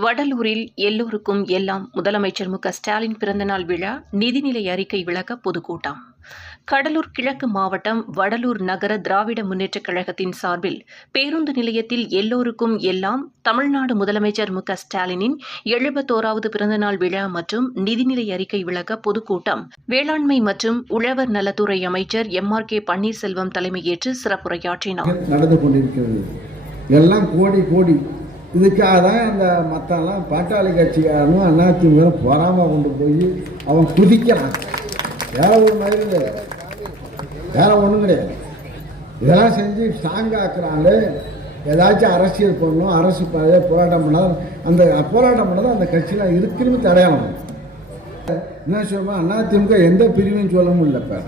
வடலூரில் எல்லோருக்கும் எல்லாம் முதலமைச்சர் மு ஸ்டாலின் பிறந்தநாள் விழா நிதிநிலை அறிக்கை விளக்க பொதுக்கூட்டம். கடலூர் கிழக்கு மாவட்டம் வடலூர் நகர திராவிட முன்னேற்றக் கழகத்தின் சார்பில் பேருந்து நிலையத்தில் எல்லோருக்கும் எல்லாம் தமிழ்நாடு முதலமைச்சர் மு ஸ்டாலினின் எழுபத்தோராவது பிறந்தநாள் விழா மற்றும் நிதிநிலை அறிக்கை விளக்க பொதுக்கூட்டம். வேளாண்மை மற்றும் உழவர் நலத்துறை அமைச்சர் எம் ஆர் கே பன்னீர்செல்வம் தலைமையேற்று சிறப்புரையாற்றினார். இதுக்காக தான் இந்த மற்றெல்லாம் பாட்டாளி கட்சிக்காரனும் அதிமுக பொறாமல் கொண்டு போய் அவன் குதிக்கிறான். வேற ஒரு மாதிரி கிடையாது வேற ஒன்றும் கிடையாது. இதெல்லாம் செஞ்சு ஸ்ட்ராங் ஆக்குறாங்களே. ஏதாச்சும் அரசியல் பண்ணணும் அரசு போராட்டம் பண்ணால் அந்த போராட்டம் பண்ணால் அந்த கட்சியில் இருக்குன்னு தடையணும் என்ன சொல்லுமா அதிமுக எந்த பிரிவும் சொல்ல முடியல இப்போ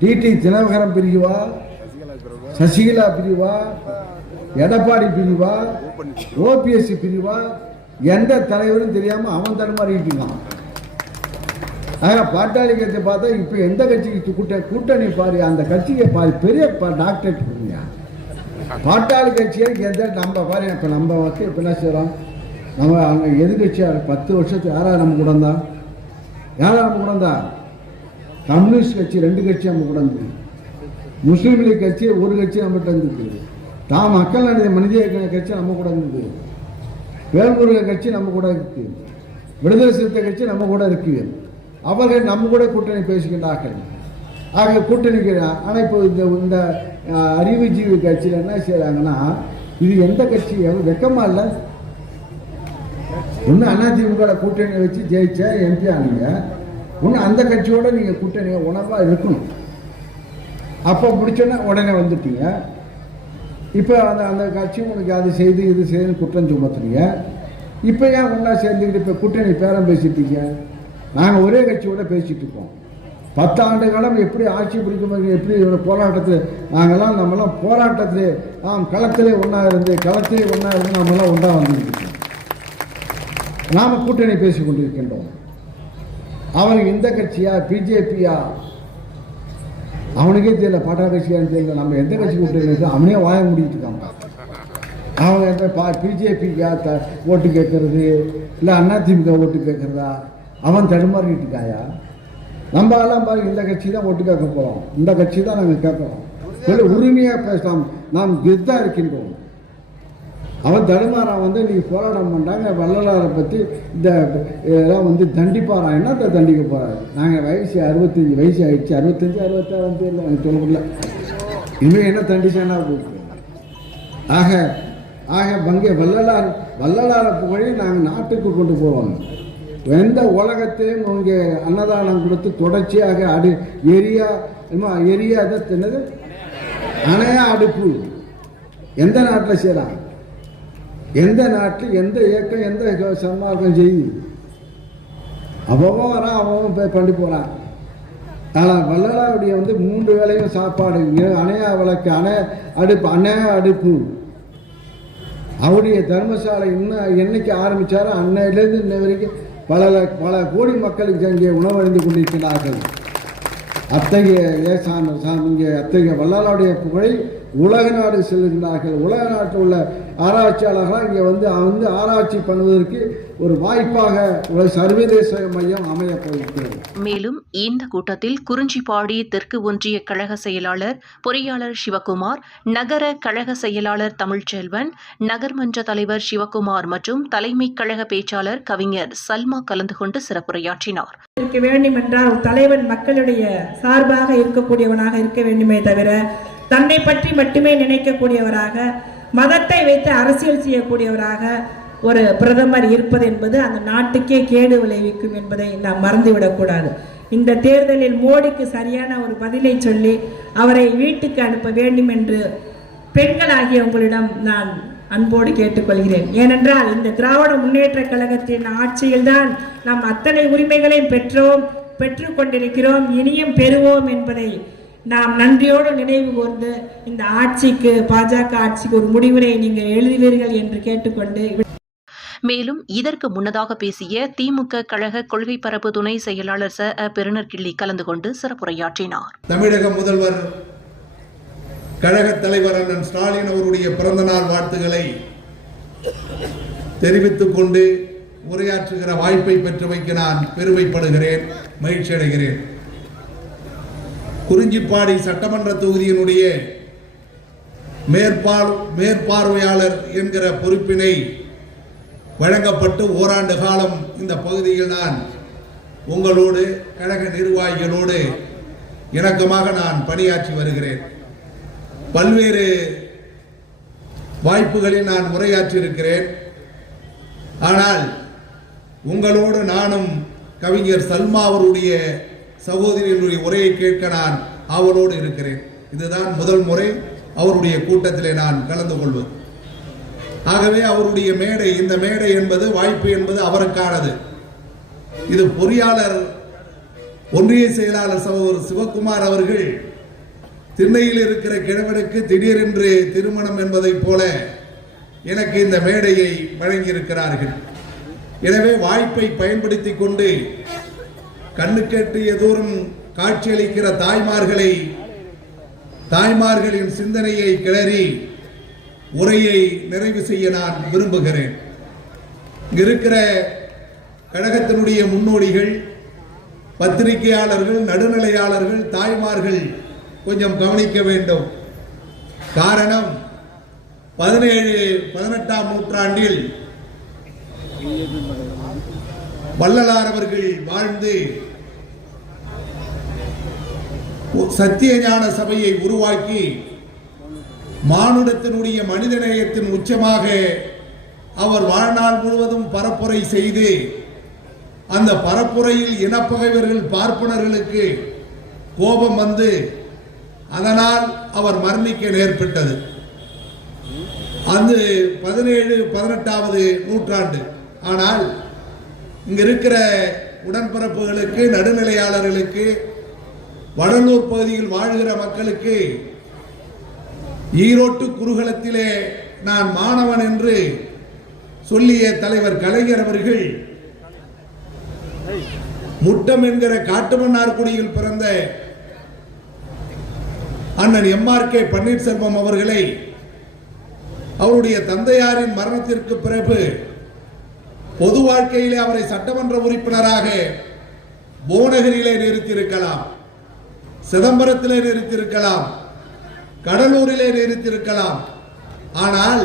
டிடி தினகரம் பிரிவா சசிகலா பிரிவா எடப்பாடி பிரிவா ஓபிஎஸ்சி பிரிவா எந்த தலைவரும் தெரியாம அவன் தடுமாறிட்டு இருக்கான் ஆக பாட்டாளி கட்சி பார்த்தா இப்போ எந்த கட்சிக்கு கூட்ட கூட்டணி பாரு அந்த கட்சிக்கு பாரு பெரிய டாக்டரேட் கொடுங்க பாட்டாளி கட்சியை எந்த நம்ம பாரு இப்போ நம்ம வந்து இப்போ என்ன செய்கிறோம் நம்ம அங்கே எதிர்கட்சியாக பத்து வருஷத்துக்கு யாரா நம்ம கூட இருந்தா? யாரா நம்ம கூட இருந்தா? கம்யூனிஸ்ட் கட்சி ரெண்டு கட்சி நம்ம கூட இருந்தது. முஸ்லீம் லீக் கட்சி ஒரு கட்சி நம்மகிட்ட இருந்தது தாம் மக்கள் நடந்த மனித கட்சி நம்ம கூட இருந்தது. வேல்முருகன் கட்சி நம்ம கூட இருக்கு. விடுதலை சிறுத்தை கட்சி நம்ம கூட இருக்கு. அவர்கள் நம்ம கூட கூட்டணி பேசுகின்றார்கள். ஆக கூட்டணிக்கு ஆனால் இப்போ இந்த இந்த அறிவுஜீவி கட்சியில் என்ன செய்கிறாங்கன்னா இது எந்த கட்சி? வெக்கமா இல்லை. ஒன்று அதிமுக கூட்டணி வச்சு ஜெயிச்ச எம்பி ஆனீங்க ஒன்று அந்த கட்சியோட நீங்கள் கூட்டணி உணர்வாக இருக்கணும். அப்போ பிடிச்சோன்னா உடனே வந்துட்டீங்க. இப்போ அந்த அந்த கட்சி உனக்கு அது செய்து இது செய்து குற்றம் சுமத்துறீங்க. இப்போ ஏன் ஒன்றா சேர்ந்துக்கிட்டு இப்போ கூட்டணி பேரம் பேசிட்டீங்க நாங்கள் ஒரே கட்சியோட பேசிட்டு இருக்கோம். பத்தாண்டு காலம் எப்படி ஆட்சி பிடிக்கும் எப்படி இவ்வளோ போராட்டத்தில் நாங்கள்லாம் நம்மளாம் போராட்டத்திலே நாம் களத்திலே ஒன்றா இருந்து களத்திலே ஒன்றா இருந்து நம்மளாம் ஒன்றா வந்துட்டு நாம் கூட்டணி பேசி கொண்டிருக்கின்றோம். அவர் இந்த கட்சியா பிஜேபியா அவனுக்கே தெரியல பாட்டா கட்சியான்னு தெரியல நம்ம எந்த கட்சி கூப்பிட்டு அவனே வாய முடிட்டு இருக்காங்க அவங்க எந்த பா பிஜேபிக்கா த ஓட்டு கேட்கறது? இல்லை அதிமுக ஓட்டு கேட்கறதா? அவன் தடுமாறிக்கிட்டு இருக்காயா? நம்ம எல்லாம் பாருங்க இந்த கட்சி தான் ஓட்டு கேட்க போகிறோம் இந்த கட்சி தான் நாங்கள் கேட்குறோம். உரிமையாக பேசலாம் நாம் கெத்தாக இருக்கின்றோம். அவன் தடுமாறான் வந்து நீ போராடம் பண்ணுறாங்க வள்ளலாரை பற்றி இந்த இதெல்லாம் வந்து தண்டிப்பாரா? என்னத்தை தண்டிக்க போகிறாரு நாங்கள் வயசு அறுபத்தஞ்சி வயசு ஆயிடுச்சு. அறுபத்தஞ்சி அறுபத்தாறாம் தேதி எனக்கு சொல்ல முடியல இனிமேல் என்ன தண்டிச்சானா ஆக ஆக பங்கே வள்ளலார் வள்ளலாரை புகழி நாங்கள் நாட்டுக்கு கொண்டு போவோம் எந்த உலகத்தையும் இங்கே அன்னதானம் கொடுத்து தொடர்ச்சியாக அடு எரியா எரியாத என்னது? அணையா அடுப்பு. எந்த நாட்டில் செய்கிறான் எந்த நாட்டில் எந்த இயக்கம் எந்த சன்மார்க்கம் செய்யுது அவன் வரான் அவன் போய் பண்ணி போகிறான் ஆனால் வள்ளலாருடைய வந்து மூன்று வேளையும் சாப்பாடு அணையா விளக்கு அணை அடுப்பு அணைய அடுப்பு. அவருடைய தர்மசாலை இன்னும் என்னைக்கு ஆரம்பித்தாரோ அன்னையிலேருந்து இன்ன வரைக்கும் பல பல கோடி மக்களுக்கு அங்கே உணவடைந்து கொண்டிருக்கிறார்கள். அத்தகைய ஏசான சாமி இங்கே அத்தகைய வள்ளலாருடைய புகழை உலக நாடு செல்கின்றார்கள் உலக நாட்டில் உள்ள ஆராய்ச்சியாளர்களாக இங்கே வந்து வந்து ஆராய்ச்சி பண்ணுவதற்கு ஒரு வாய்ப்பாக சர்வதேச மையம் அமையப் போகிறது. மேலும் இந்த கூட்டத்தில் குறிஞ்சிப்பாடி தெற்கு ஒன்றிய கழக செயலாளர் பொறியாளர் சிவகுமார் நகர கழக செயலாளர் தமிழ்ச்செல்வன் நகர்மன்ற தலைவர் சிவகுமார் மற்றும் தலைமை கழக பேச்சாளர் கவிஞர் சல்மா கலந்து கொண்டு சிறப்புரையாற்றினார். இருக்க வேண்டும் என்றால் தலைவன் மக்களுடைய சார்பாக இருக்கக்கூடியவனாக இருக்க வேண்டுமே தவிர தன்னை பற்றி மட்டுமே நினைக்கக்கூடியவராக மதத்தை வைத்து அரசியல் செய்யக்கூடியவராக ஒரு பிரதமர் இருப்பது என்பது அந்த நாட்டுக்கே கேடு விளைவிக்கும் என்பதை நாம் மறந்துவிடக்கூடாது இந்த தேர்தலில் மோடிக்கு சரியான ஒரு பதிலை சொல்லி அவரை வீட்டுக்கு அனுப்ப வேண்டும் என்று பெண்களாகிய உங்களிடம் நான் அன்போடு கேட்டுக்கொள்கிறேன். ஏனென்றால் இந்த திராவிட முன்னேற்ற கழகத்தின் ஆட்சியில்தான் நாம் அத்தனை உரிமைகளையும் பெற்றோம் பெற்றுக்கொண்டிருக்கிறோம் இனியும் பெறுவோம் என்பதை நாம் நன்றியோடு நினைவு கூர்ந்து இந்த ஆட்சிக்கு பாஜக ஆட்சிக்கு ஒரு முடிவுரை நீங்கள் எழுதுவீர்கள் என்று கேட்டுக்கொண்டு மேலும் இதற்கு முன்னதாக பேசிய திமுக கழக கொள்கை பரப்பு துணை செயலாளர் ச. அ. பெருநர்கிள்ளி கலந்து கொண்டு சிறப்புரையாற்றினார். தமிழக முதல்வர் கழகத் தலைவர் அண்ணன் ஸ்டாலின் அவருடைய பிறந்தநாள் வாழ்த்துக்களை தெரிவித்துக் கொண்டு உரையாற்றுகிற வாய்ப்பை பெற்றமைக்கு நான் பெருமைப்படுகிறேன் மகிழ்ச்சி அடைகிறேன் குறிஞ்சிப்பாடி சட்டமன்ற தொகுதியினுடைய மேற்பார் மேற்பார்வையாளர் என்கிற பொறுப்பினை வழங்கப்பட்டு ஓராண்டு காலம் இந்த பகுதியில் நான் உங்களோடு கழக நிர்வாகிகளோடு இணக்கமாக நான் பணியாற்றி வருகிறேன். பல்வேறு வாய்ப்புகளில் நான் உரையாற்றியிருக்கிறேன். ஆனால் உங்களோடு நானும் கவிஞர் சல்மா அவருடைய சகோதரியினுடைய உரையை கேட்க நான் ஆவலோடு இருக்கிறேன். இதுதான் முதல் முறை அவருடைய கூட்டத்திலே நான் கலந்து கொள்வது ஆகவே அவருடைய மேடை இந்த மேடை என்பது வாய்ப்பு என்பது அவருக்கானது. இது பொறியாளர் ஒன்றிய செயலாளர் சகோதரர் சிவகுமார் அவர்கள் திண்ணையில் இருக்கிற கிழவனுக்கு திடீரென்று திருமணம் என்பதைப் போல எனக்கு இந்த மேடையை வழங்கியிருக்கிறார்கள். எனவே வாய்ப்பை பயன்படுத்தி கொண்டு கண்ணுக்கெட்டிய தூரம் காட்சியளிக்கிற தாய்மார்களை தாய்மார்களின் சிந்தனையை கிளறி உரையை நிறைவு செய்ய நான் விரும்புகிறேன். இருக்கிற கழகத்தினுடைய முன்னோடிகள் பத்திரிகையாளர்கள் நடுநிலையாளர்கள் தாய்மார்கள் கொஞ்சம் கவனிக்க வேண்டும். காரணம் பதினேழு பதினெட்டாம் நூற்றாண்டில் வள்ளலார் அவர்கள் வாழ்ந்து சத்திய ஞான சபையை உருவாக்கி மானுடத்தினுடைய மனிதநேயத்தின் உச்சமாக அவர் வாழ்நாள் முழுவதும் பரப்புரை செய்து அந்த பரப்புரையில் இனப்பகைவர்கள் பார்ப்பனர்களுக்கு கோபம் வந்து அதனால் அவர் மரணிக்க நேர்பட்டது அது பதினேழு பதினெட்டாவது நூற்றாண்டு. ஆனால் இங்க இருக்கிற உடன்பிறப்புகளுக்கு நடுநிலையாளர்களுக்கு வடலூர் பகுதியில் வாழ்கிற மக்களுக்கு ஈரோட்டு குறுகலத்திலே நான் மாணவன் என்று சொல்லிய தலைவர் கலைஞர் அவர்கள் முட்டம் என்கிற காட்டுமன்னார்குடியில் பிறந்த அண்ணன் எம்ஆர் கே பன்னீர்செல்வம் அவர்களை அவருடைய தந்தையாரின் மரணத்திற்கு பிறகு பொது வாழ்க்கையிலே அவரை சட்டமன்ற உறுப்பினராக புவனகிரியிலே நிறுத்தியிருக்கலாம். சிதம்பரத்திலே நிறுத்தியிருக்கலாம் கடலூரிலே நிறுத்தியிருக்கலாம். ஆனால்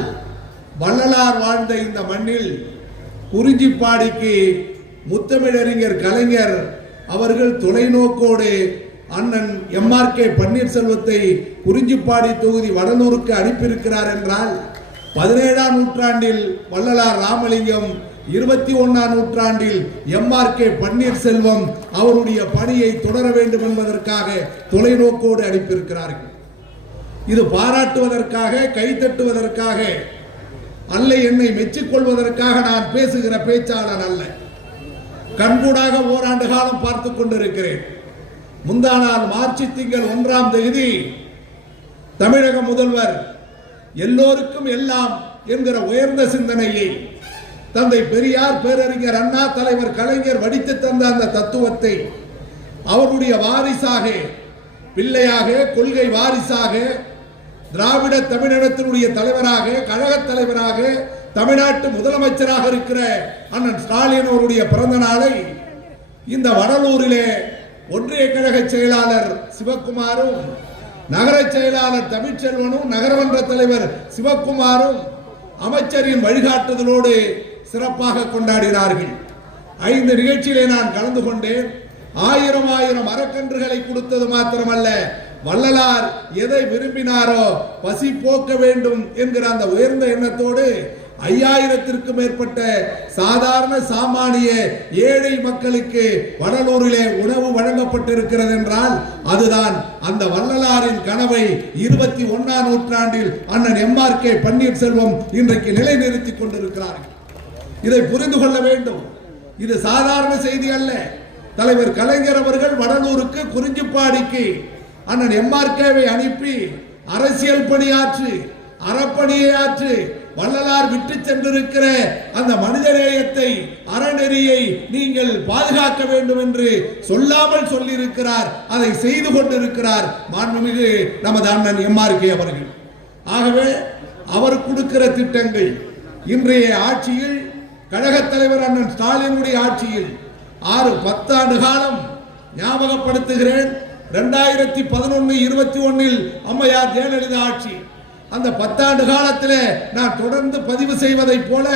வள்ளலார் வாழ்ந்த இந்த மண்ணில் குறிஞ்சிப்பாடிக்கு முத்தமிழறிஞர் கலைஞர் அவர்கள் தொலைநோக்கோடு அண்ணன் எம்ஆர் கே பன்னீர்செல்வத்தை குறிஞ்சிப்பாடி தொகுதி வடலூருக்கு அனுப்பியிருக்கிறார் என்றால் பதினேழாம் நூற்றாண்டில் வள்ளலார் ராமலிங்கம் இருபத்தி ஒன்னாம் நூற்றாண்டில் எம்ஆர் கே பன்னீர்செல்வம் அவருடைய பணியை தொடர வேண்டும் என்பதற்காக தொலைநோக்கோடு அனுப்பியிருக்கிறார்கள். இது பாராட்டுவதற்காக கைத்தட்டுவதற்காக அல்ல என்னை மெச்சிக்கொள்வதற்காக நான் பேசுகிற பேச்சாளர் அல்ல. கண்கூடாக ஓராண்டு காலம் பார்த்து கொண்டிருக்கிறேன். முந்தானால் மார்ச் திங்கள் ஒன்றாம் தேதி தமிழக முதல்வர் எல்லோருக்கும் எல்லாம் என்கிற உயர்ந்த சிந்தனையை தந்தை பெரியார் பேரறிஞர் அண்ணா தலைவர் கலைஞர் வடித்து தந்த அந்த தத்துவத்தை அவருடைய வாரிசாக பிள்ளையாக கொள்கை வாரிசாக திராவிட தமிழினத்தினுடைய தலைவராக கழக தலைவராக தமிழ்நாட்டு முதலமைச்சராக இருக்கிற அண்ணன் ஸ்டாலின் அவருடைய பிறந்த நாளை இந்த வடலூரிலே ஒன்றிய கழக செயலாளர் சிவக்குமாரும் நகர செயலாளர் தமிழ்ச்செல்வனும் நகரமன்ற தலைவர் சிவக்குமாரும் அமைச்சரின் வழிகாட்டுதலோடு சிறப்பாக கொண்டாடினார்கள் ஐந்து நிகழ்ச்சியிலே நான் கலந்து கொண்டேன். ஆயிரம் ஆயிரம் அறக்கன்றுகளை கொடுத்தது மாத்திரமல்ல. வள்ளலார் எதை விரும்பினாரோ பசி போக்க வேண்டும் என்கிற அந்த உயர்ந்த எண்ணத்தோடு ஐயாயிரத்திற்கும் மேற்பட்ட சாதாரண சாமானிய ஏழை மக்களுக்கு வடலூரிலே உணவு வழங்கப்பட்டிருக்கிறது என்றால் அதுதான் அந்த வள்ளலாரின் கனவை இருபத்தி ஒன்னாம் நூற்றாண்டில் அண்ணன் எம்ஆர் கே பன்னீர்செல்வம் இன்றைக்கு நிலைநிறுத்திக் கொண்டிருக்கிறார்கள். இதை புரிந்து கொள்ள வேண்டும். இது சாதாரண செய்தி அல்ல. தலைவர் கலைஞர் அவர்கள் வடலூருக்கு குறிஞ்சிப்பாடிக்கு அண்ணன் எம்ஆர்கேவை அனுப்பி அரசியல் பணியாற்று அறப்பணியை ஆற்று வள்ளலார் விட்டு சென்றிருக்கிற அந்த மனிதநேயத்தை அறநெறியை நீங்கள் பாதுகாக்க வேண்டும் என்று சொல்லாமல் சொல்லியிருக்கிறார் அதை செய்து கொண்டிருக்கிறார் மாண்புமிகு நமது அண்ணன் எம்ஆர்கே அவர்கள். ஆகவே அவர் கொடுக்கிற திட்டங்கள் இன்றைய ஆட்சியில் கழகத் தலைவர் அண்ணன் ஸ்டாலினுடைய ஆட்சியில் ஆறு பத்தாண்டு காலம் ஞாபகப்படுத்துகிறேன். ரெண்டாயிரத்தி பதினொன்று இருபத்தி ஒன்னில் அம்மையார் ஜெயலலிதா ஆட்சி. அந்த பத்தாண்டு காலத்தில் நான் தொடர்ந்து பதிவு செய்வதைப் போல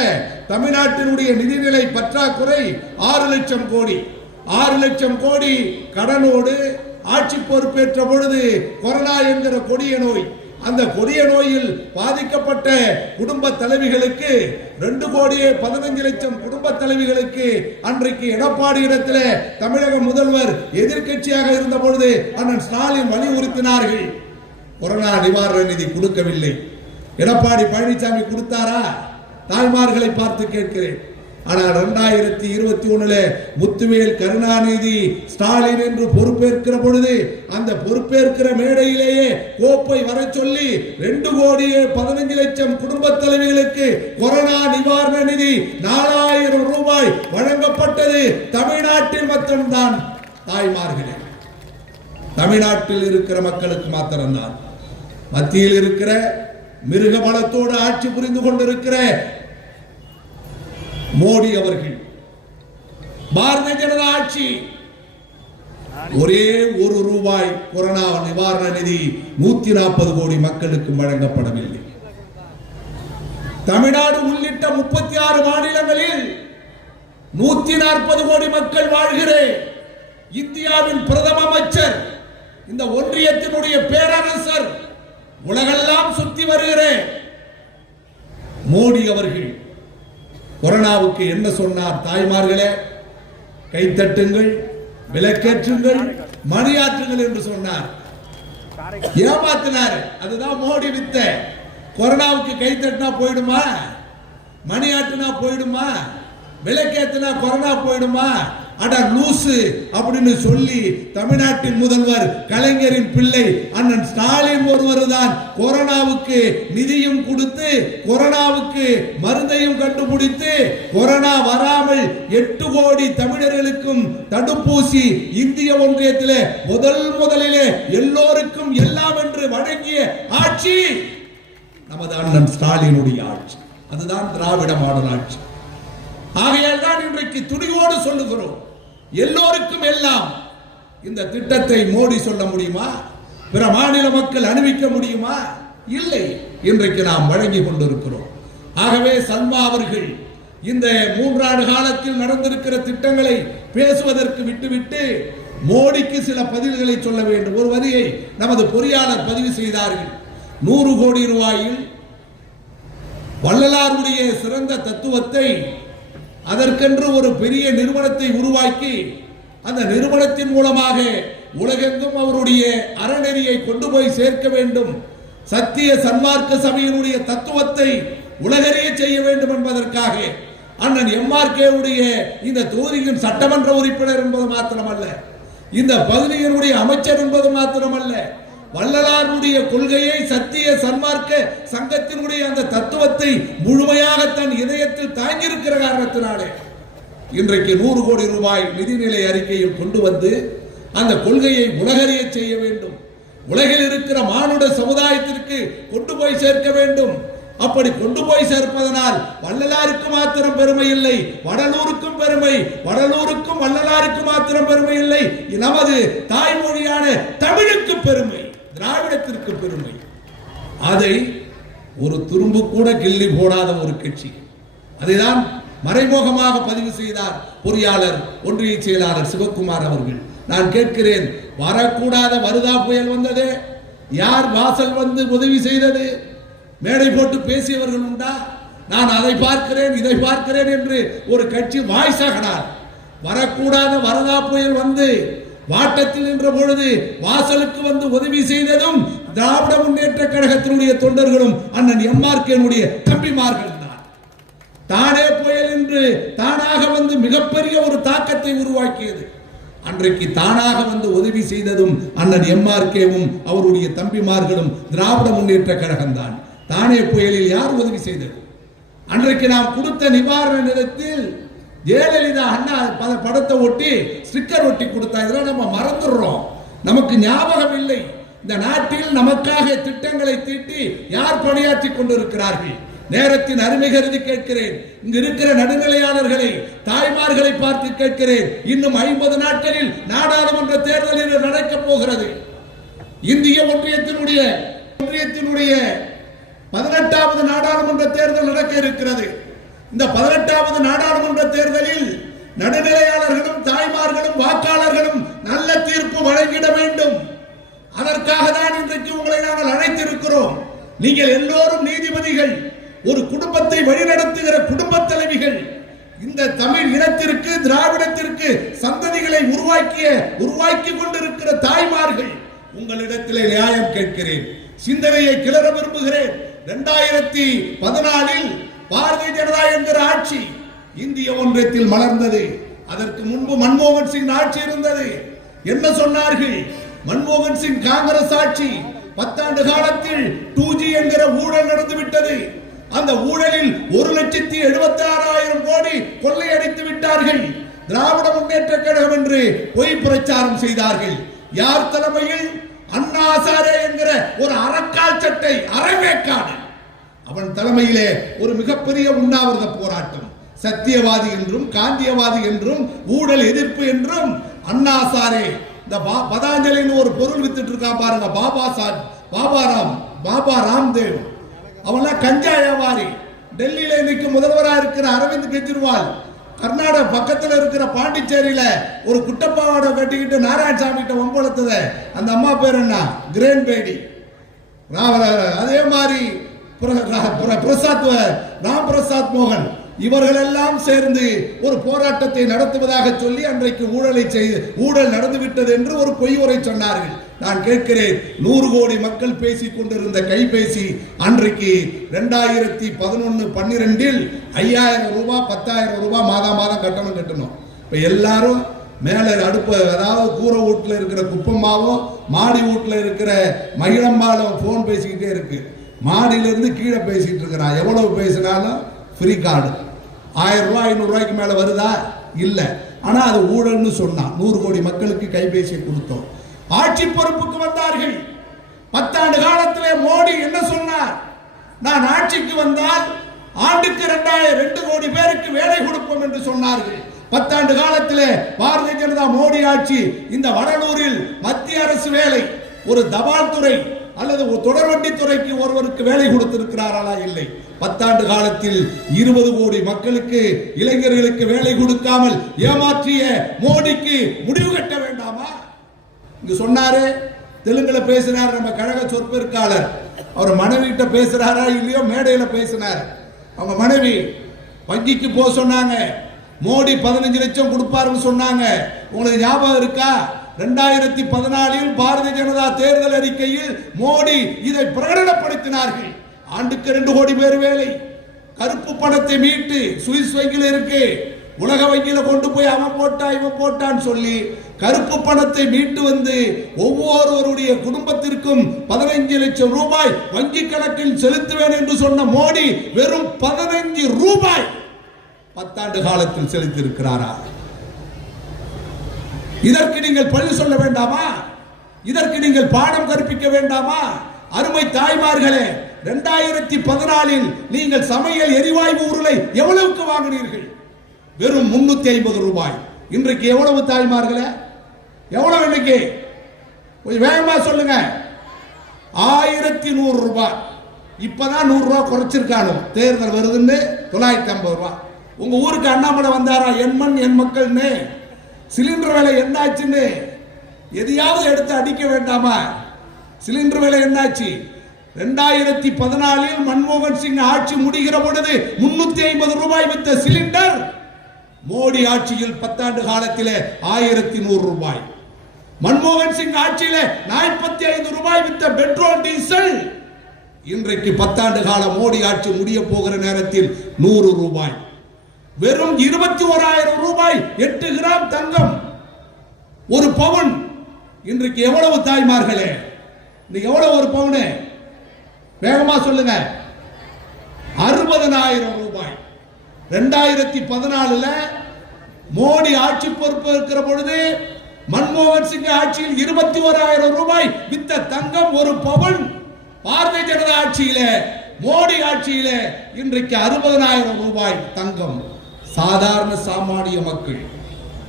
தமிழ்நாட்டினுடைய நிதிநிலை பற்றாக்குறை ஆறு லட்சம் கோடி. ஆறு லட்சம் கோடி கடனோடு ஆட்சி பொறுப்பேற்ற பொழுது கொரோனா என்கிற கொடிய நோய். அந்த கொடிய நோயில் பாதிக்கப்பட்ட குடும்ப தலைவிகளுக்கு ரெண்டு கோடியே பதினஞ்சு லட்சம் குடும்ப தலைவிகளுக்கு அன்றைக்கு எடப்பாடி இடத்துல தமிழக முதல்வர் எதிர்க்கட்சியாக இருந்த பொழுது அண்ணன் ஸ்டாலின் வலியுறுத்தினார்கள். கொரோனா நிவாரண நிதி கொடுக்கவில்லை. எடப்பாடி பழனிசாமி கொடுத்தாரா? தாய்மார்களை பார்த்து கேட்கிறேன். ஆனால் ரெண்டாயிரத்தி இருபத்தி ஒண்ணுல முத்துவேல் கருணாநிதி ஸ்டாலின் என்று பொறுப்பேற்கிற பொழுது அந்த பொறுப்பேற்கிற மேடையிலேயே கோப்பை வர சொல்லி ரெண்டு கோடியே பதினஞ்சு லட்சம் குடும்ப தலைவிகளுக்கு கொரோனா நிவாரண நிதி நாலாயிரம் ரூபாய் வழங்கப்பட்டது. தமிழ்நாட்டில் மட்டும்தான் தாய்மார்களே. தமிழ்நாட்டில் இருக்கிற மக்களுக்கு மாத்திரம்தான். மத்தியில் இருக்கிற மிருக பலத்தோடு ஆட்சி புரிந்து கொண்டிருக்கிற மோடி அவர்கள். பாரதிய ஜனதா ஆட்சி. ஒரே ஒரு ரூபாய் கொரோனா நிவாரண நிதி நூத்தி நாற்பது கோடி மக்களுக்கு வழங்கப்படவில்லை. தமிழ்நாடு உள்ளிட்ட முப்பத்தி ஆறு மாநிலங்களில் நூத்தி நாற்பது கோடி மக்கள் வாழ்கிறேன் இந்தியாவின் பிரதம அமைச்சர் இந்த ஒன்றியத்தினுடைய பேரரசர் உலகெல்லாம் சுத்தி வருகிறேன் மோடி அவர்கள். கொரோனாவுக்கு என்ன சொன்னார் தாய்மார்களே? கைத்தட்டுங்கள் விலக்கேற்றுங்கள் மணியாற்றுங்கள் என்று சொன்னார். ஏமாத்தினார். அதுதான் மோடி வித்த. கொரோனாவுக்கு கைத்தட்டினா போயிடுமா? மணியாட்டுனா போயிடுமா? விளக்கேத்துனா கொரோனா போயிடுமா? அட லூசு அப்படின்னு சொல்லி தமிழ்நாட்டின் முதல்வர் கலைஞரின் பிள்ளை அண்ணன் ஸ்டாலின் ஒருவர் தான் கொரோனாவுக்கு நிதியும் கொடுத்து கொரோனாவுக்கு மருந்தையும் கண்டுபிடித்து கொரோனா வராமல் எட்டு கோடி தமிழர்களுக்கும் தடுப்பூசி இந்திய ஒன்றியத்திலே முதல் முதலிலே எல்லோருக்கும் எல்லாம் என்று வழங்கிய ஆட்சி நமது அண்ணன் ஸ்டாலினுடைய ஆட்சி. அதுதான் திராவிட மாடல் ஆட்சி. ஆகையால் தான் இன்றைக்கு துணிவோடு சொல்லுகிறோம். எல்லோருக்கும் எல்லாம் இந்த திட்டத்தை மோடி சொல்ல முடியுமா? பிற மாநில மக்கள் அணிவிக்க முடியுமா? இல்லை இன்றைக்கு நாம் வழங்கி கொண்டிருக்கிறோம். ஆகவே சல்மா அவர்கள் இந்த மூன்றாண்டு காலத்தில் நடந்திருக்கிற திட்டங்களை பேசுவதற்கு விட்டுவிட்டு மோடிக்கு சில பதில்களை சொல்ல வேண்டும். ஒரு வரியை நமது பொறியாளர் பதிவு செய்தார்கள். நூறு கோடி ரூபாயில் வள்ளலாருடைய சிறந்த தத்துவத்தை அதற்கென்று ஒரு பெரிய நிறுவனத்தை உருவாக்கி அந்த நிறுவனத்தின் மூலமாக உலகெங்கும் அவருடைய அறநெறியை கொண்டு போய் சேர்க்க வேண்டும். சத்திய சன்மார்க்க சபையினுடைய தத்துவத்தை உலகறிய செய்ய வேண்டும் என்பதற்காக அண்ணன் எம்ஆர்கே இந்த தொகுதியின் சட்டமன்ற உறுப்பினர் என்பது மாத்திரமல்ல இந்த பகுதியினுடைய அமைச்சர் என்பது மாத்திரமல்ல வள்ளலாருடைய கொள்கையை சத்திய சன்மார்க்க சங்கத்தினுடைய அந்த தத்துவத்தை முழுமையாக தன் இதயத்தில் தாங்கியிருக்கிற காரணத்தினாலே இன்றைக்கு நூறு கோடி ரூபாய் நிதிநிலை அறிக்கையில் கொண்டு வந்து அந்த கொள்கையை உலகறிய செய்ய வேண்டும். உலகில் இருக்கிற மானுட சமுதாயத்திற்கு கொண்டு போய் சேர்க்க வேண்டும். அப்படி கொண்டு போய் சேர்ப்பதனால் வள்ளலாருக்கு மாத்திரம் பெருமை இல்லை வடலூருக்கும் பெருமை வடலூருக்கும் வள்ளலாருக்கு மாத்திரம் பெருமை இல்லை நமது தாய்மொழியான தமிழுக்கு பெருமை. திராவிடத்திற்கு பெருமை. அதை ஒரு துரும்பு கூட கிள்ளி போடாத ஒரு கட்சி. அதைதான் மறைமுகமாக பதிவு செய்தார் பொறியாளர் ஒன்றிய செயலாளர் சிவக்குமார் அவர்கள். நான் கேட்கிறேன் வரக்கூடாத வருதா புயல் வந்தது? யார் வாசல் வந்து உதவி செய்தது? மேடை போட்டு பேசியவர்கள் உண்டா? நான் அதை பார்க்கிறேன் இதை பார்க்கிறேன் என்று ஒரு கட்சி வாய்ஸாகனார் வரக்கூடாத வரதா புயல் வந்து வாட்டத்தில் நின்ற பொழுது வாசலுக்கு வந்து உதவி செய்ததும் திராவிட முன்னேற்ற கழகத்தினுடைய தொண்டர்களும் அண்ணன் எம்ஆர்கேனுடைய தம்பிமார்கள் தான். தானே புயல் என்று தானாக வந்து மிகப்பெரிய ஒரு தாக்கத்தை உருவாக்கியது. அன்றைக்கு தானாக வந்து உதவி செய்ததும் அண்ணன் எம்ஆர்கேவும் அவருடைய தம்பிமார்களும் திராவிட முன்னேற்ற கழகம் தான். தானே புயலில் யார் உதவி செய்தது? அன்றைக்கு நாம் கொடுத்த நிவாரண நிலத்தில் ஜெயலலிதா அண்ணா படத்தை ஒட்டி ஸ்டிக்கர் ஒட்டி கொடுத்தா இதெல்லாம் நம்ம மறந்துடுறோம். நமக்கு ஞாபகம் இல்லை. இந்த நாட்டில் நமக்காக திட்டங்களை தீட்டி யார் பணியாற்றி கொண்டிருக்கிறார்கள்? நேரத்தின் அருமை கருதி கேட்கிறேன். இங்கு இருக்கிற நடுநிலையாளர்களை தாய்மார்களை பார்த்து கேட்கிறேன். இன்னும் ஐம்பது நாட்களில் நாடாளுமன்ற தேர்தலில் நடக்கப் போகிறது. இந்திய ஒன்றியத்தினுடைய ஒன்றியத்தினுடைய பதினெட்டாவது நாடாளுமன்ற தேர்தல் நடக்க இருக்கிறது. இந்த பதினெட்டாவது நாடாளுமன்ற தேர்தலில் நடுநிலையாளர்களும் தாய்மார்களும் வாக்காளர்களும் நல்ல தீர்ப்பு வழங்கிட வேண்டும். அதற்காக தான் இன்றைக்கு உங்களை நாங்கள் அழைத்திருக்கிறோம். நீங்கள் எல்லோரும் நீதிபதிகள் ஒரு குடும்பத்தை வழிநடத்துகிற குடும்பத் தலைவிகள் இந்த தமிழ் இனத்திற்கு திராவிடத்திற்கு சந்ததிகளை உருவாக்கிய உருவாக்கி கொண்டிருக்கிற தாய்மார்கள் உங்களிடத்திலே நியாயம் கேட்கிறேன். சிந்தனையை கிளற விரும்புகிறேன். இரண்டாயிரத்தி பதினாலில் பாரதிய ஜனதா என்கிற ஆட்சி இந்திய ஒன்றியத்தில் மலர்ந்தது. அதற்கு முன்பு மன்மோகன் சிங் ஆட்சி இருந்தது. என்ன சொன்னார்கள்? மன்மோகன் சிங் காங்கிரஸ் ஆட்சி பத்தாண்டு காலத்தில் டூ ஜி என்கிற ஊழல் நடந்து விட்டது அந்த ஊழலில் ஒரு லட்சத்தி எழுபத்தி ஆறாயிரம் கோடி கொள்ளையடித்து விட்டார்கள். திராவிட முன்னேற்ற கழகம் என்று பொய் பிரச்சாரம் செய்தார்கள். யார் தலைமையில்? அண்ணாசாரே என்கிற ஒரு அறக்கால் சட்டை அறவேக்காடு. அவன் தலைமையிலே ஒரு மிகப்பெரிய உண்ணாவிரத போராட்டம். சத்தியவாதி என்றும் காந்தியவாதி என்றும் ஊழல் எதிர்ப்பு என்றும். அண்ணாசாரே இந்த பா- பதாஞ்சலின்னு ஒரு பொருள் வித்துட்டு இருக்கான் பாருங்க பாபா சாத் பாபாராம் பாபா ராம்தேவ். அவன்லாம் கஞ்சா வியாபாரி டெல்லியில இன்னைக்கு முதல்வராக இருக்கிற அரவிந்த் கெஜ்ரிவால். கர்நாடக பக்கத்தில் இருக்கிற பாண்டிச்சேரியில் ஒரு குட்டப்பாவோட கட்டிக்கிட்டு நாராயணசாமி கிட்ட வம்பளத்தத அந்த அம்மா பேர் என்ன? கிரேன் பேடி அதே மாதிரி பிரசாத் ராம் பிரசாத் மோகன். இவர்கள் எல்லாம் சேர்ந்து ஒரு போராட்டத்தை நடத்துவதாக சொல்லி அன்றைக்கு ஊழலை செய்து ஊழல் நடந்துவிட்டது என்று ஒரு பொய் உரை சொன்னார்கள். நான் கேட்கிறேன் நூறு கோடி மக்கள் பேசிக் கொண்டிருந்த கைபேசி அன்றைக்கு ரெண்டாயிரத்தி பதினொன்று பன்னிரெண்டில் ஐயாயிரம் ரூபாய் பத்தாயிரம் ரூபாய் மாதம் மாதம் கட்டணம் கட்டணும். இப்போ எல்லாரும் மேலே அடுப்பு அதாவது கூரை வீட்டில் இருக்கிற குப்பம்மாவும் மாடி வீட்டில் இருக்கிற மகிழம்பாலும் ஃபோன் பேசிக்கிட்டே இருக்கு. மாடியிலேருந்து கீழே பேசிக்கிட்டு இருக்கிறான். எவ்வளவு பேசினாலும் ஃப்ரீ கார்டு ஆயிரம் ரூபாய் ஐநூறுரூவாய்க்கு மேலே வருதா? இல்லை. ஆனால் அது ஊழல்னு சொன்னான். நூறு கோடி மக்களுக்கு கைபேசியை கொடுத்தோம். ஆட்சி பொறுப்புக்கு வந்தார்கள். பத்தாண்டு காலத்திலே மோடி என்ன சொன்னார்? நான் ஆட்சிக்கு வந்தால் ஆண்டுக்கு இரண்டாயிரம் ரெண்டு கோடி பேருக்கு வேலை கொடுப்போம் என்று சொன்னார்கள். பத்தாண்டு காலத்திலே பாரதிய ஜனதா மோடி ஆட்சி இந்த வடலூரில் மத்திய அரசு வேலை. ஒரு தபால் துறை அல்லது ஒரு தொடர்வண்டி துறைக்கு ஒருவருக்கு வேலை கொடுத்திருக்கிறார்களா இல்லை. பத்தாண்டு காலத்தில் இருபது கோடி மக்களுக்கு இளைஞர்களுக்கு வேலை கொடுக்காமல் ஏமாற்றிய மோடிக்கு முடிவு கட்ட வேண்டாமா? இங்க சொன்னாரு தெலுங்குல பேசினார் நம்ம கழக சொற்பொருட்காளர் அவர் மனைவிட்ட பேசுறாரா இல்லையோ மேடையில பேசினார். அவங்க மனைவி வங்கிக்கு போக சொன்னாங்க. மோடி பதினஞ்சு லட்சம் கொடுப்பாருன்னு சொன்னாங்க. உங்களுக்கு ஞாபகம் இருக்கா? ரெண்டாயிரத்தி பதினாலில் பாரதிய ஜனதா தேர்தல் அறிக்கையில் மோடி இதை பிரகடனப்படுத்தினார்கள். ஆண்டுக்கு ரெண்டு கோடி பேர் வேலை. கருப்பு பணத்தை மீட்டு சுவிஸ் வங்கியில் இருக்கு. உலக வங்கியில கொண்டு போய் அவன் போட்டா இவன் போட்டான்னு சொல்லி கருப்பு பணத்தை மீட்டு வந்து ஒவ்வொருவருடைய குடும்பத்திற்கும் பதினைஞ்சு லட்சம் ரூபாய் வங்கி கணக்கில் செலுத்துவேன் என்று சொன்ன மோடி வெறும் பதினைஞ்சு ரூபாய் பத்தாண்டு காலத்தில் செலுத்தியிருக்கிறாரா? இதற்கு நீங்கள் பழி சொல்ல வேண்டாமா? இதற்கு நீங்கள் பாடம் கற்பிக்க வேண்டாமா? அருமை தாய்மார்களே இரண்டாயிரத்தி பதினாலில் நீங்கள் சமையல் எரிவாயு உருளை எவ்வளவுக்கு வாங்கினீர்கள்? வெறும் முன்னூத்தி ஐம்பது ரூபாய். இன்றைக்கு எவ்வளவு தாய்மார்களே? எவ்வளவு இன்னைக்கு? கொஞ்சம் வேகமா சொல்லுங்க. ஆயிரத்தி நூறு ரூபாய். இப்பதான் நூறு ரூபாய் குறைச்சிருக்கானு தேர்தல் வருதுன்னு தொள்ளாயிரத்தி ஐம்பது ரூபாய். உங்க ஊருக்கு அண்ணாமலை வந்தாரா? என் மண் என் மக்கள்னு. சிலிண்டர் விலை என்னாச்சுன்னு? எதையாவது எடுத்து அடிக்க வேண்டாமா? சிலிண்டர் விலை என்னாச்சு? ரெண்டாயிரத்தி பதினாலில் மன்மோகன் சிங் ஆட்சி முடிகிற பொழுது முன்னூத்தி ஐம்பது ரூபாய் வித்த சிலிண்டர் மோடி ஆட்சியில் பத்தாண்டு காலத்திலே ஆயிரத்தி நூறு ரூபாய். மன்மோகன் சிங் ஆட்சியிலே நாற்பத்தி ஐந்து ரூபாய் வித்த பெட்ரோல் டீசல். இன்றைக்கு பத்தாண்டு கால மோடி ஆட்சி முடிய போகிற நேரத்தில் நூறு ரூபாய். வெறும் இருபத்தி ஓராயிரம் ரூபாய் எட்டு கிராம் தங்கம். ஒரு பவுன். இன்றைக்கு எவ்வளவு தாய்மார்களே? இன்னைக்கு எவ்வளவு ஒரு பவுனு? வேகமா சொல்லுங்க. அறுபதனாயிரம் ரூபாய் ரெண்டாயிரத்தி பதினாலுல மோடி ஆட்சி பொறுப்பு இருக்கிற பொழுது மன்மோகன் சிங் ஆட்சியில் இருபத்தி ஓராயிரம் ரூபாய் வித்த தங்கம் ஒரு பவுன் பாரதிய ஜனதா ஆட்சியில மோடி ஆட்சியில இன்றைக்கு அறுபதனாயிரம் ரூபாய் தங்கம். சாதாரண சாமானிய மக்கள்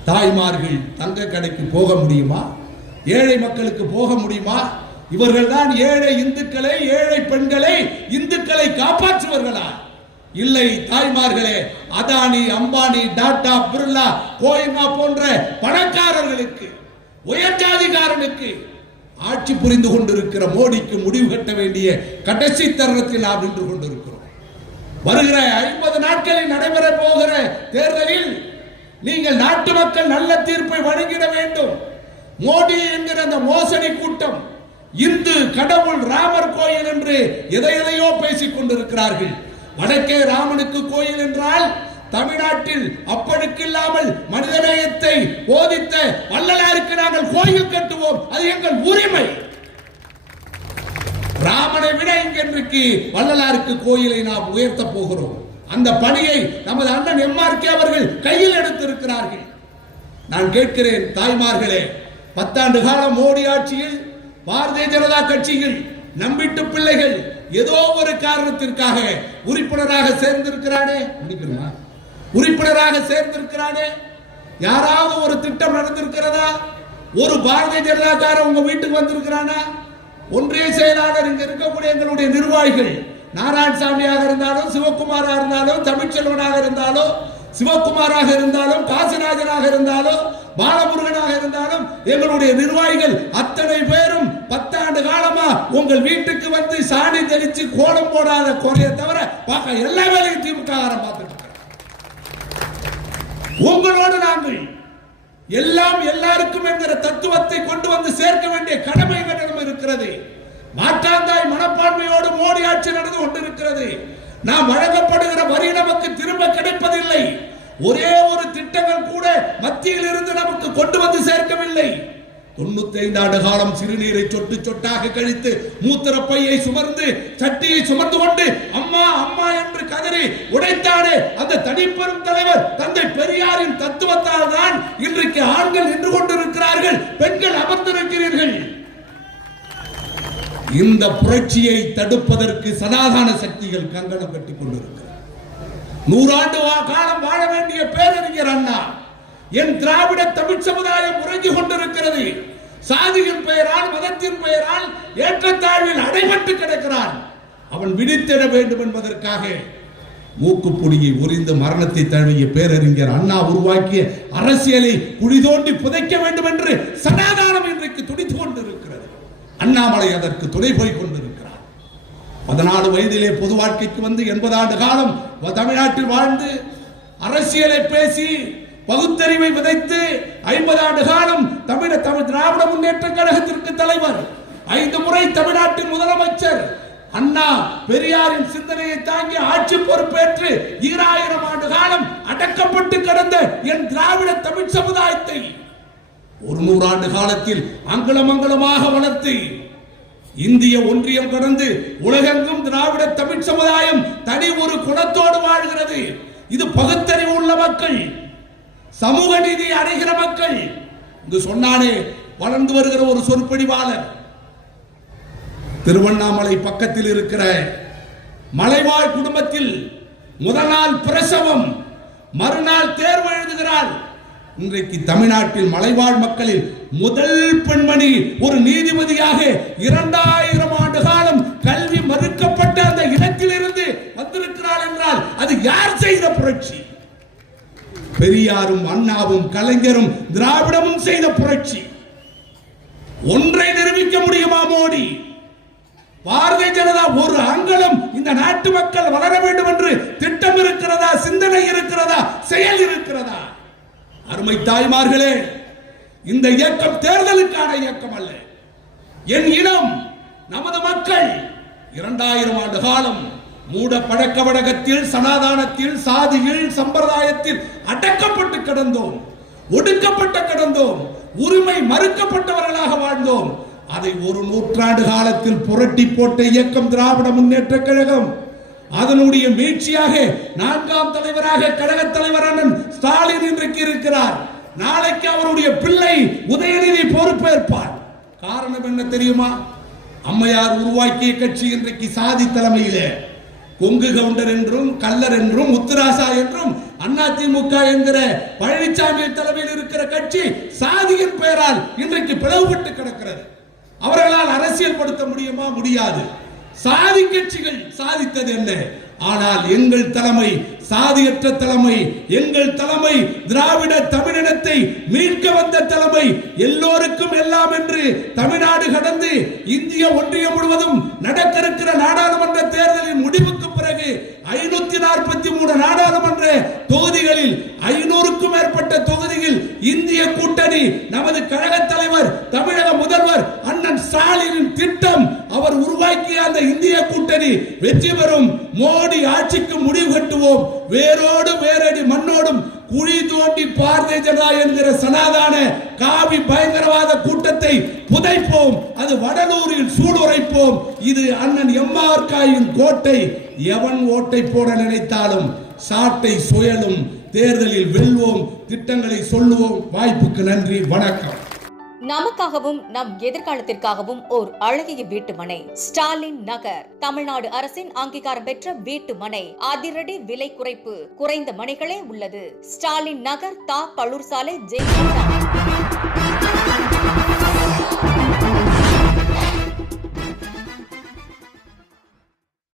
தாய்மார்கள் தங்க கடைக்கு போக முடியுமா? ஏழை மக்களுக்கு போக முடியுமா? இவர்கள் தான் ஏழை இந்துக்களை ஏழை பெண்களை இந்துக்களை காப்பாற்றுவர்களா? இல்லை தாய்மார்களே அதானி அம்பானி டாடா பிர்லா கோயமா போன்ற பணக்காரர்களுக்கு உயர்ஜாதிகாரனுக்கு ஆட்சி புரிந்து கொண்டிருக்கிற மோடிக்கு முடிவு கட்ட வேண்டிய கடைசி தருணத்தில் நாம் நின்று கொண்டிருக்கிறோம். வருகிற ஐம்பது நாட்களில் நடைபெற போகிற தேர்தலில் நீங்கள் நாட்டு மக்கள் நல்ல தீர்ப்பை வழங்கிட வேண்டும். மோடி என்கிற அந்த மோசடி கூட்டம் இந்து கடவுள் ராமர் கோயில் என்று எதை எதையோ பேசிக் கொண்டிருக்கிறார்கள். வடக்கே ராமனுக்கு கோயில் என்றால் தமிழ்நாட்டில் அப்படுக்கில்லாமல் மனிதநேயத்தை போதித்த வள்ளலாருக்கு நாங்கள் கோயில் கட்டுவோம். அது எங்கள் உரிமை. ராமனை விட இன்றைக்கு வள்ளலாருக்கு கோயிலை நாம் உயர்த்த போகிறோம். அந்த பணியை நமது அண்ணன் எம்ஆர்கே அவர்கள் கையில் எடுத்திருக்கிறார்கள். நான் கேட்கிறேன் தாய்மார்களே பத்தாண்டு காலம் மோடி ஆட்சியில் பாரதிய ஜனதா கட்சியில் நம்பிட்டு பிள்ளைகள் ஏதோ ஒரு காரணத்திற்காக உறுப்பினராக சேர்ந்திருக்கிறானே. முடிக்கணுமா? உறுப்பினராக சேர்ந்திருக்கிறானே. யாராவது ஒரு திட்டம் நடந்திருக்கிறதா? ஒரு பாரதிய ஜனதாக்காரன் உங்க வீட்டுக்கு வந்திருக்கிறானா? ஒன்றிய செயலாளர் இங்க இருக்கக்கூடிய எங்களுடைய நிர்வாகிகள் நாராயணசாமியாக இருந்தாலும் சிவகுமாரா இருந்தாலும் தமிழ்ச்செல்வனாக இருந்தாலும் சிவகுமாராக இருந்தாலும் காசிராஜனாக இருந்தாலும் பாலமுருகனாக இருந்தாலும் எங்களுடைய நிர்வாகிகள் அத்தனை பேரும் பத்தாண்டு காலமா உங்கள் வீட்டுக்கு வந்து சாணி தெளிச்சு கோலம் போடாத குறைய தவிர பார்க்க எல்லா வேலையும் திமுக பார்த்துட்டு உங்களோடு நாங்கள் எல்லாம் எல்லாருக்கும் என்கிற தத்துவத்தை கொண்டு வந்து சேர்க்க வேண்டிய கடமை எங்களிடம் இருக்கிறது. மாற்றாந்தாய் மனப்பான்மையோடு மோடி ஆட்சி நடந்து கொண்டிருக்கிறது. நாம் வழங்கப்படுகிற வரி நமக்கு திரும்ப கிடைப்பதில்லை. ஒரே ஒரு திட்டங்கள் கூட மத்தியில் இருந்து நமக்கு கொண்டு வந்து சேர்க்கவில்லை. தொண்ணூத்தி ஐந்து ஆண்டு காலம் சிறுநீரை சொட்டு சொட்டாக கழித்து மூத்திர பையை சுமர்ந்து சட்டியை சுமர்ந்து கொண்டு அம்மா அம்மா என்று கதறி உடைத்தானே அந்த தனிப்பெரும் தலைவர் தந்தை பெரியாரின் தத்துவத்தால் தான் இன்றைக்கு ஆண்கள் நின்று கொண்டிருக்கிறார்கள் பெண்கள் அமர்ந்திருக்கிறீர்கள். இந்த புரட்சியை தடுப்பதற்கு சனாதான சக்திகள் கங்கணம் கட்டிக் கொண்டிருக்கிறார் நூறாண்டு காலம் வாழ வேண்டிய பேரறிஞர் அண்ணா. என் திராவிட தமிழ் சமுதாயம் உறங்கி கொண்டிருக்கிறது. சாதியின் பெயரால் மதத்தின் பெயரால் ஏற்றத்தாழ்வில் அடைபட்டு கிடக்கிறான். அவன் விழித்திட வேண்டும் என்பதற்காக மூக்குப்புடியை உரிந்து மரணத்தை தழுவிய பேரறிஞர் அண்ணா உருவாக்கிய அரசியலை குழி தோண்டி புதைக்க வேண்டும் என்று சனாதானம் இன்றைக்கு துடித்து கொண்டிருக்கிறது. அண்ணாமலை அதற்கு துணை போய் கொண்டிருக்கிறார். பதினாலு வயதிலே பொது வாழ்க்கைக்கு வந்து எண்பது ஆண்டு காலம் வ- தமிழ்நாட்டில் வாழ்ந்து அரசியலை பேசி பகுத்தறிவை விதைத்து ஐம்பது ஆண்டு காலம் தமிழ தமிழ் திராவிட முன்னேற்ற கழகத்திற்கு தலைவர். ஐந்து முறை தமிழ்நாட்டின் முதலமைச்சர். அண்ணா பெரியாரின் சிந்தனையை தாங்கி ஆட்சி பொறுப்பேற்று ஈராயிரம் ஆண்டு காலம் அடக்கப்பட்டு கிடந்த என் திராவிட தமிழ் சமுதாயத்தை ஒரு நூறாண்டு காலத்தில் அங்கலமங்கலமாக வளர்த்து இந்திய ஒன்றியம் கடந்து உலகெங்கும் திராவிட தமிழ் சமுதாயம் தனி ஒரு குணத்தோடு வாழ்கிறது. இது பகுத்தறிவு உள்ள மக்கள். சமூக நீதியை அடைகிற மக்கள். இங்கு சொன்னானே வளர்ந்து வருகிற ஒரு சொற்பொழிவாளர். திருவண்ணாமலை பக்கத்தில் இருக்கிற மலைவாழ் குடும்பத்தில் முதல் நாள் பிரசவம் மறுநாள் தேர்வு எழுதுகிறாள் இன்றைக்கு தமிழ்நாட்டில் மலைவாழ் மக்களில் முதல் பெண்மணி ஒரு நீதிபதியாக இரண்டாயிரம் ஆண்டு காலம் கல்வி மறுக்கப்பட்ட அந்த இடத்திலிருந்து வந்திருக்கிறாள் என்றால் அது யார் செய்த புரட்சி? பெரியாரும் அண்ணாவும் கலைஞரும் திராவிடமும் செய்த புரட்சி. ஒன்றை நிரூபிக்க முடியுமா மோடி? பாரதிய ஜனதா ஒரு அங்கலம் இந்த நாட்டு மக்கள் வளர வேண்டும் என்று திட்டம் இருக்கிறதா சிந்தனை இருக்கிறதா செயல் இருக்கிறதா? அருமை தாய்மார்களே இந்த இயக்கம் தேர்தலுக்கான இயக்கம் அல்ல. என் இனம் நமது மக்கள் இரண்டாயிரம் ஆண்டு காலம் மூட பழக்க வழக்கத்தில் சனாதானத்தில் சாதியில் சம்பிரதாயத்தில் அடக்கப்பட்டு கிடந்தோம். ஒடுக்கப்பட்ட கிடந்தோம். உரிமை மறுக்கப்பட்டவர்களாக வாழ்ந்தோம். அதை ஒரு நூற்றாண்டு காலத்தில் புரட்டி போட்ட இயக்கம் திராவிட முன்னேற்ற கழகம். அதனுடைய மீட்சியாக நான்காம் தலைவராக கழக தலைவர் அண்ணன் ஸ்டாலின் இன்றைக்கு இருக்கிறார். நாளைக்கு அவருடைய பிள்ளை உதயநிதி பொறுப்பேற்பார். காரணம் என்ன தெரியுமா? அம்மையார் உருவாக்கிய கட்சி இன்றைக்கு சாதி தலைமையிலே. கொங்கு கவுண்டர் என்றும் கல்லர் என்றும் முத்துராசா என்றும் அதிமுக என்கிற பழனிசாமி தலைமையில் இருக்கிற கட்சி சாதியின் பெயரால் இன்றைக்கு பிளவுபட்டு கிடக்கிறது. அவர்களால் அரசியல் படுத்த முடியுமா? முடியாது. சாதி கட்சிகள் சாதித்தது என்ன? ஆனால் எங்கள் தலைமை சாதியற்ற தலைமை எங்கள் தலைமை திராவிட தமிழினத்தை மீட்க வந்த தலைமை எல்லோருக்கும் எல்லாம் என்று தமிழ்நாடு கடந்து இந்திய ஒன்றியம் முழுவதும் நடக்க இருக்கிற நாடாளுமன்ற தேர்தலின் முடிவுக்கு பிறகு ஐநூத்தி நாற்பத்தி மூணு நாடாளுமன்ற தொகுதிகளில் ஐநூறுக்கும் மேற்பட்ட தொகுதியில் இந்திய கூட்டணி நமது கழக தலைவர் தமிழக முதல்வர் கூட்டணி வெற்றி பெறும். மோடி ஆட்சிக்கு முடிவு கட்டுவோம். வேரோடு வேரடி மண்ணோடும் குழி தோண்டி பாரதிய ஜனதா என்கிற சனாதான காவி பயங்கரவாத கூட்டத்தை புதைப்போம். அது வடலூரில் சூடுரைப்போம் இது அண்ணன் எம்ஆர்காயின் கோட்டை. எவன் ஓட்டை போட நினைத்தாலும் சாட்டை சுயலும். தேர்தலில் வெல்வோம். திட்டங்களை சொல்லுவோம். வாய்ப்புக்கு நன்றி. வணக்கம். நமக்காகவும் நம் எதிர்காலத்திற்காகவும் ஓர் அழகிய வீட்டு மனை ஸ்டாலின் நகர். தமிழ்நாடு அரசின் அங்கீகாரம் பெற்ற வீட்டு மனை அதிரடி விலை குறைப்பு. குறைந்த மனைகளே உள்ளது. ஸ்டாலின் நகர் தா. பழூர் சாலை ஜெயலலிதா